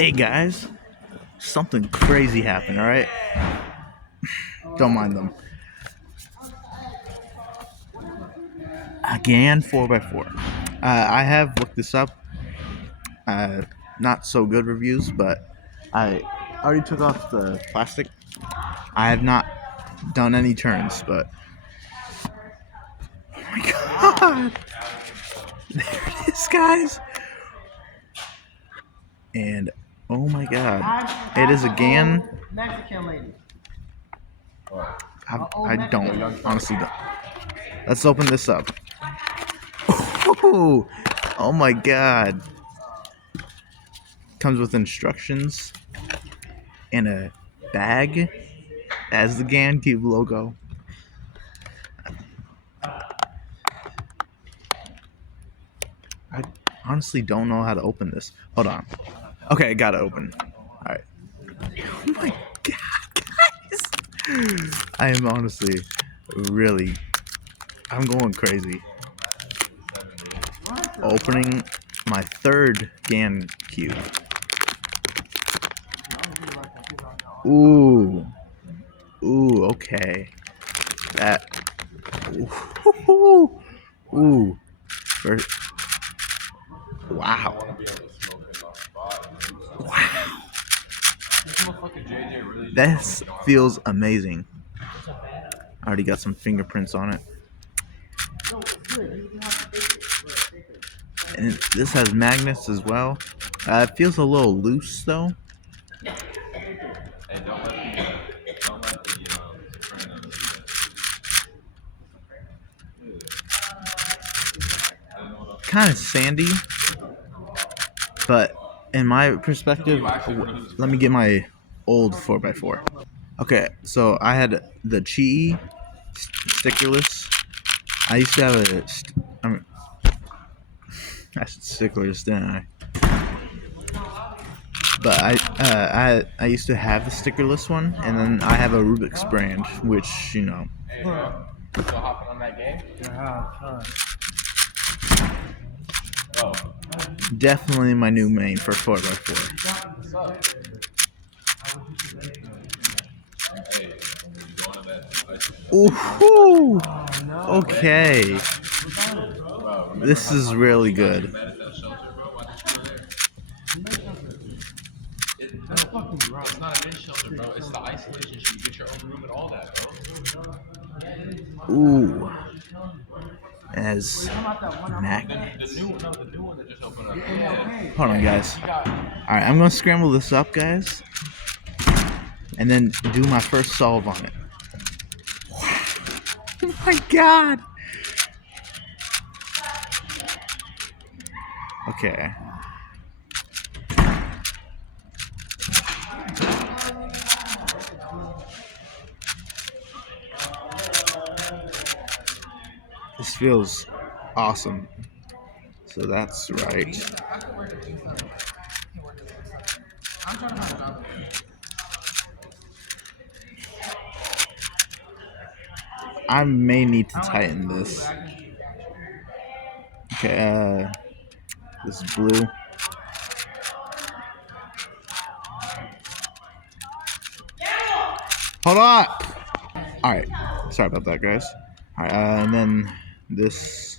Hey guys, something crazy happened, alright? Don't mind them. A GAN 4x4. I have looked this up. Not so good reviews, but I already took off the plastic. I have not done any turns, but oh my god! There it is, guys! And oh my god, it is a GAN. Mexican lady. I don't, honestly don't. Let's open this up. Oh my god. Comes with instructions and a bag as the GAN Cube logo. I honestly don't know how to open this. Hold on. Okay, I got it open. Alright. Oh my god, guys! I am honestly really... I'm going crazy. Opening my third GAN Cube. Ooh. Ooh, okay. That... Ooh. Ooh. Wow. Wow. This feels amazing. I already got some fingerprints on it. And this has magnets as well. It feels a little loose though. Kind of sandy, but in my perspective, let me get my old 4x4. Okay, so I had the Chi stickerless. I used to have I said stickless, didn't I? But I used to have the stickerless one, and then I have a Rubik's brand, which you know. Still hopping on that game? Definitely my new main for 4x4. Ooh, okay. This is really good. That's fucking gross. It's not a mini shelter, bro. It's the isolation sheet. You get your own room and all that, bro. Ooh. As magnets. The new one that just opened up. Hold on, guys. Alright, I'm gonna scramble this up, guys. And then do my first solve on it. Oh my god! Okay. This feels awesome. So that's right. I may need to tighten this. Okay, this is blue. Hold on! Alright, sorry about that, guys. Alright, and then this.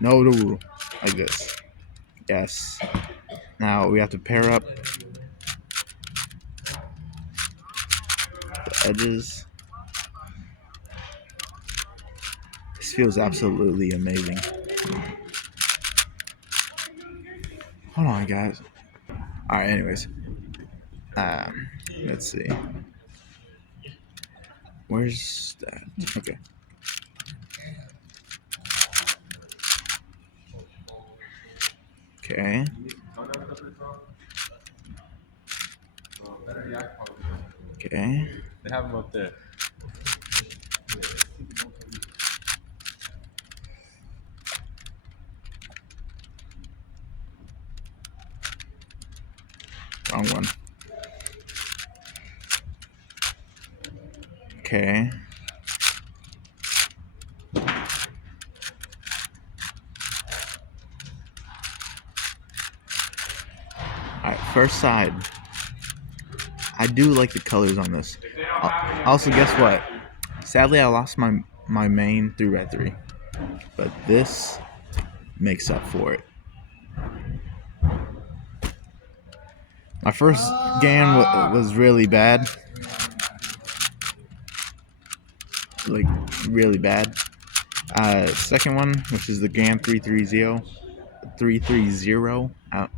No, like this. Yes. Now we have to pair up the edges. This feels absolutely amazing. Hold on, guys. Alright, anyways. Let's see. Where's that? Okay. Okay. Okay. They have them up there. Wrong one. Okay. Alright, first side. I do like the colors on this. Also, guess what? Sadly, I lost my main through red 3, but this makes up for it. My first GAN was really bad, like really bad. Second one, which is the GAN 330.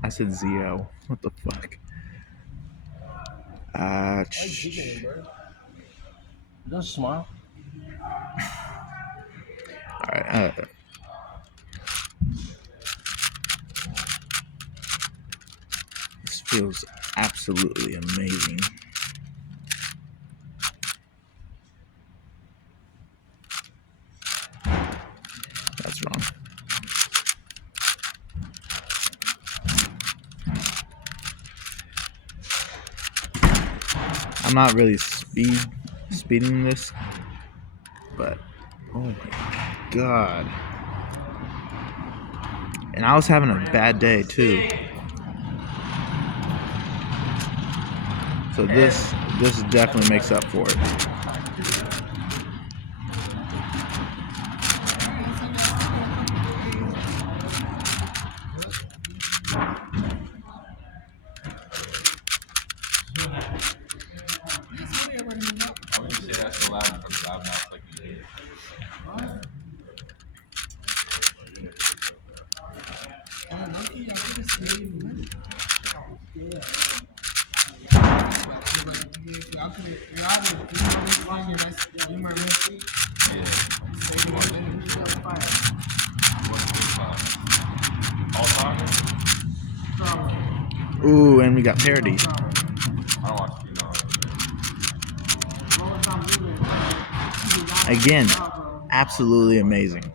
I said Zio. What the fuck? Don't smile. Alright, this feels absolutely amazing. That's wrong. I'm not really speeding this, but oh my god. And I was having a bad day too. So this definitely makes up for it. Why would you say that so loud in front of loud mouth like you did? Ooh, and we got parody. I don't watch TV. Again, absolutely amazing.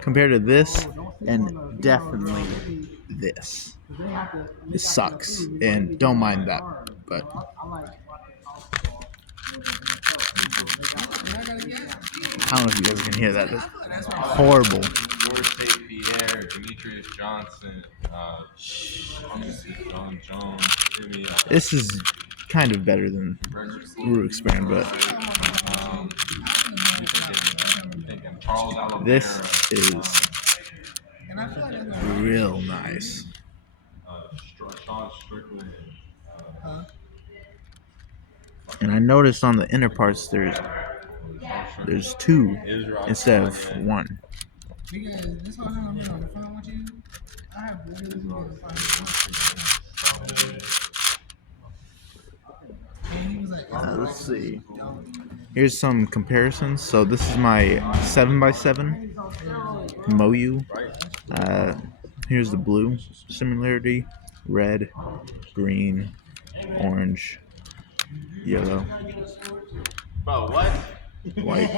Compared to this, and definitely this. This sucks, and don't mind that, but I don't know if you guys can hear that. That's horrible. Forte Pierre, Demetrius Johnson, John Jones, Jimmy. This is kind of better than Root Expand, but Charles Alabama. this is real nice. Sean Strickland. And I noticed on the inner parts there's 2 instead of 1. Let's see. Here's some comparisons. So this is my 7x7 Moyu. Here's the blue similarity, red, green, orange, yellow, Bro, what? white.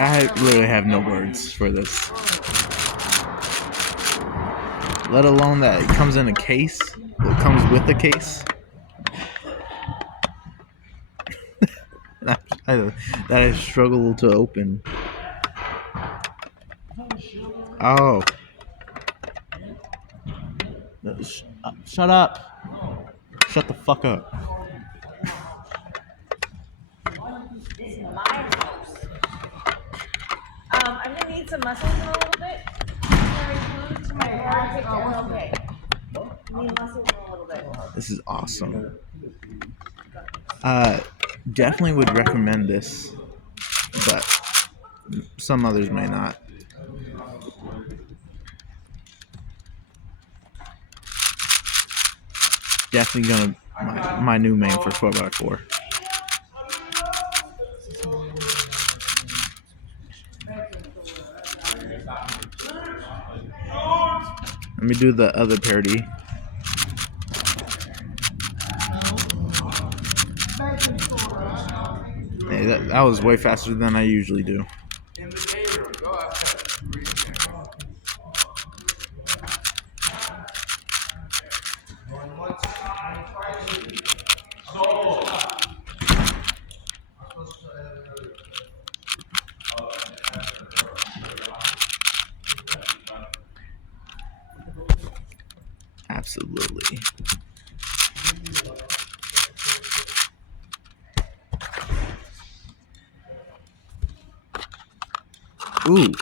I literally have no words for this. Let alone that it comes in a case. It comes with a case. that I struggle to open. Oh. Shut up. Shut the fuck up. This is my house. I'm gonna need some muscles in a little bit. To my bar, okay. Need muscles in a little bit. This is awesome. Definitely would recommend this, but some others may not. Definitely gonna my new main for 12x4. Let me do the other parody. Hey, that was way faster than I usually do. Absolutely. Ooh.